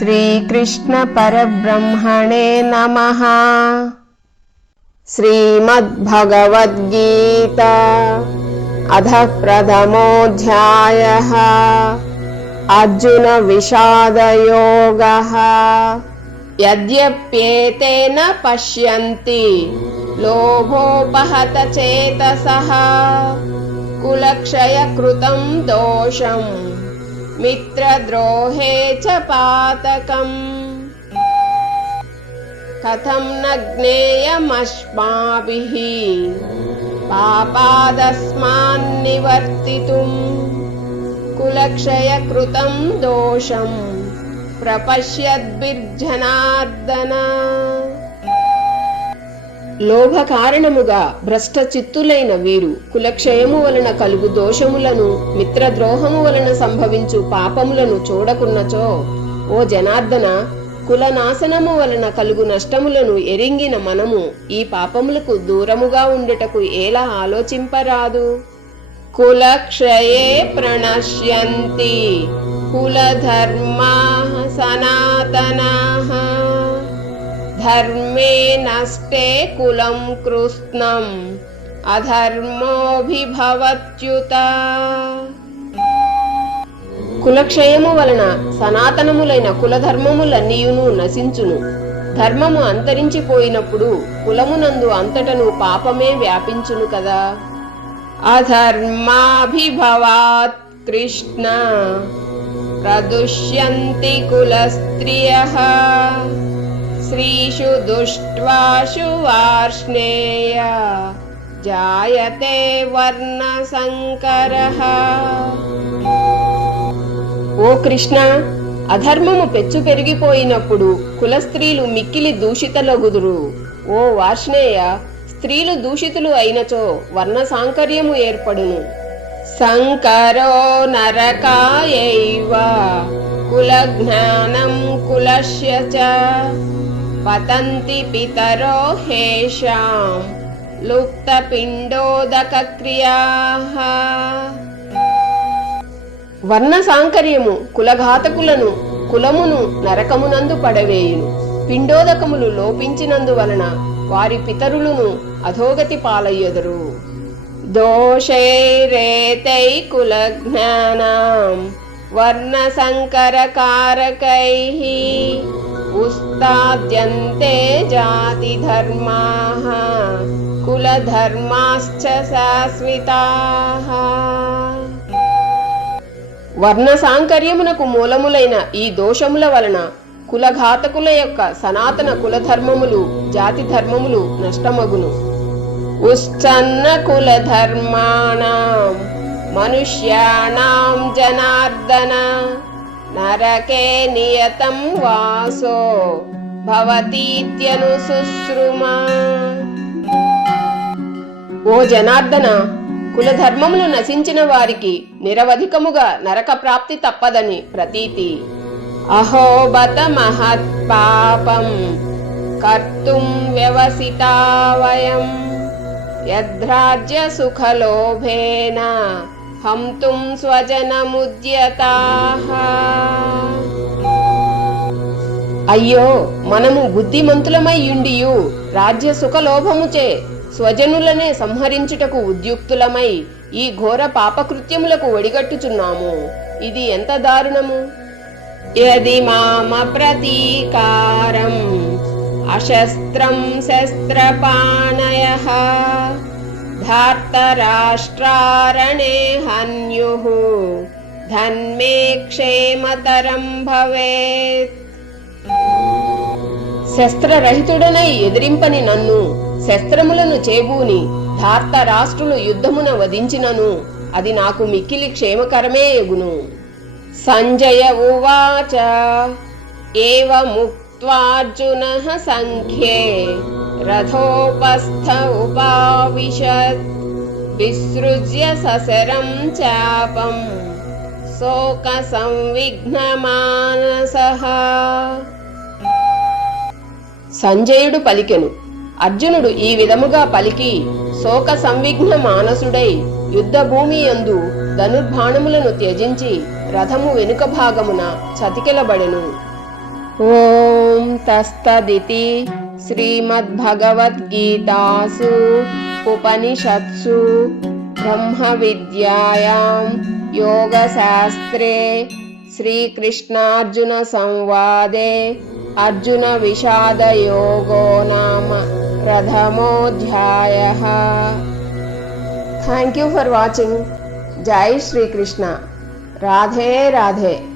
శ్రీకృష్ణ పరబ్రహ్మణే నమః. శ్రీమద్భగవద్గీత అథ ప్రథమోऽధ్యాయః. అర్జున విషాదయోగః. యద్యప్యేతేన పశ్యంతి లోభోపహత చేతసః కులక్షయ కృతం దోషం మిత్రద్రోహే చ పాతకం కథం న జ్ఞేయమస్మాభిః పాపాదస్మాన్ నివర్తితుం కులక్షయ కృతం దోషం ప్రపశ్యద్భిర్జనార్దన. లోభ కారణముగా భ్రష్ట చిత్తులైన వీరు కులక్షయము వలన కలుగు దోషములను, మిత్రద్రోహము వలన సంభవించు పాపములను చూడకున్నచో, ఓ జనార్దన, కులనాశనము వలన కలుగు నష్టములను ఎరింగిన మనము ఈ పాపములకు దూరముగా ఉండుటకు ఎలా ఆలోచింపరాదు? కులక్షయే ప్రణశ్యంతి కులధర్మాః సనాతనాః ధర్మే నష్టే కులం కృత్స్నం అధర్మోభిభవత్యుత. కులక్షయము వలన సనాతనములైన కులధర్మములన్నీయును నశించును. ధర్మము అంతరించిపోయినప్పుడు కులమునందు అంతటను పాపమే వ్యాపించును కదా. అధర్మాభిభవాత్ కృష్ణ ప్రదుష్యంతి కులస్త్రియః శ్రీషు దుష్ట్వాషు వార్ష్ణేయ జాయతే వర్ణ సంకరః. ఓ కృష్ణ, అధర్మము పెచ్చు పెరిగిపోయినప్పుడు కులస్త్రీలు మిక్కిలి దూషితలగుదురు. ఓ వార్ష్ణేయ, స్త్రీలు దూషితులు అయినచో వర్ణ సాంకర్యము ఏర్పడును. సంకరో నరకాయైవ కులజ్ఞానం కులస్య చ పతంతి పితరో హేషాం లుప్తపిండోదక క్రియాః. వర్ణ సాంకర్యము కులఘాతకులను, కులమును నరకమునందు పడవేయును. పిండోదకములు లోపించినందువలన వారి పితరులను అధోగతి పాలయ్యెదరు. దోషైరేతై కులజ్ఞానం వర్ణ సంకర కారకైః ఉస్తాద్యంతే జాతి ధర్మాః కులధర్మాశ్చ శాశ్వతాః. వర్ణ సాంకర్యమునకు మూలములైన ఈ దోషముల వలన కులఘాతకుల యొక్క సనాతన కులధర్మములు, జాతి ధర్మములు నష్టమగును. ఉశ్చన్న కులధర్మాణం మనుష్యాణం జనార్దన నరకే నియతం వాసో భవతీత్యను శుశ్రుమా. ఓ జనార్దన, కులధర్మములు నశించిన వారికి నిరవధికముగా నరక ప్రాప్తి తప్పదని ప్రతీతి. అహోబత మహత్ పాపం కర్తుం వ్యవసితా వయం యద్రాజ్య సుఖలోభేన హంతుం స్వజనముద్యతాః. అయ్యో, మనము బుద్ధిమంతులమైయుండియు రాజ్య సుఖలోభముచే స్వజనులనే సంహరించుటకు ఉద్యుక్తులమై ఈ ఘోర పాపకృత్యములకు ఒడిగట్టుచున్నాము. ఇది ఎంత దారుణము! యది మామ ప్రతీకారం అశస్త్రం శస్త్రపాణయః ధార్తరాష్ట్రారణే హన్యుః ధన్మే క్షేమతరం భవేత్. శస్త్రరహితుడనై ఎదిరింపని నన్ను శస్త్రములను చేబూని ధార్తరాష్ట్రులు యుద్ధమున వధించినను అది నాకు మిక్కిలి క్షేమకరమే ఎగును. సంజయ ఉవాచ ఏవముక్త్వార్జునః సంఖ్యే రథోపస్థ ఉపావిశత్ విసృజ్య సశరం చాపం శోక సంవిఘ్నమానసః. సంజయుడు పలికెను. అర్జునుడు ఈ విధముగా పలికి శోక సంవిఘ్న మానసుడై యుద్ధభూమి యందు ధనుర్బాణములను త్యజించి రథము వెనుక భాగమున చతికిలబడెను. ఓం తస్తదితి శ్రీమద్భగవద్గీతాసు ఉపనిషత్సు బ్రహ్మ విద్యాయాం యోగశాస్త్రే శ్రీకృష్ణార్జున సంవాదే అర్జున విషాద యోగో నామ ప్రథమోధ్యాయః. Thank you for watching. జై శ్రీకృష్ణ. రాధే రాధే.